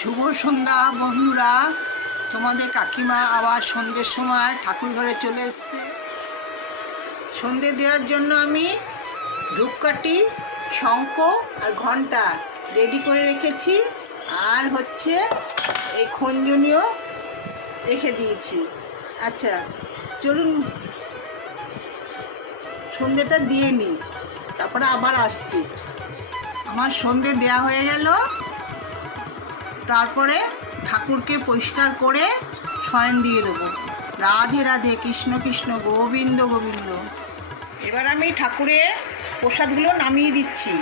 শুভ সন্ধ্যা বন্ধুরা। তোমাদের কাকিমা আবার সন্ধ্যের সময় ঠাকুর ঘরে চলে এসছে। সন্ধ্যে দেওয়ার জন্য আমি ধূপকাঠি, শঙ্খ আর ঘন্টা রেডি করে রেখেছি, আর হচ্ছে এই খঞ্জনীও রেখে দিয়েছি। আচ্ছা চলুন সন্ধ্যেটা দিয়ে নিই, তারপরে আবার আসছি। আমার সন্ধ্যে দেয়া হয়ে গেল, তারপরে ঠাকুরকে পরিষ্কার করে শয়ন দিয়ে দেবো। রাধে রাধে, কৃষ্ণ কৃষ্ণ, গোবিন্দ গোবিন্দ। এবার আমি ঠাকুরের প্রসাদগুলো নামিয়ে দিচ্ছি।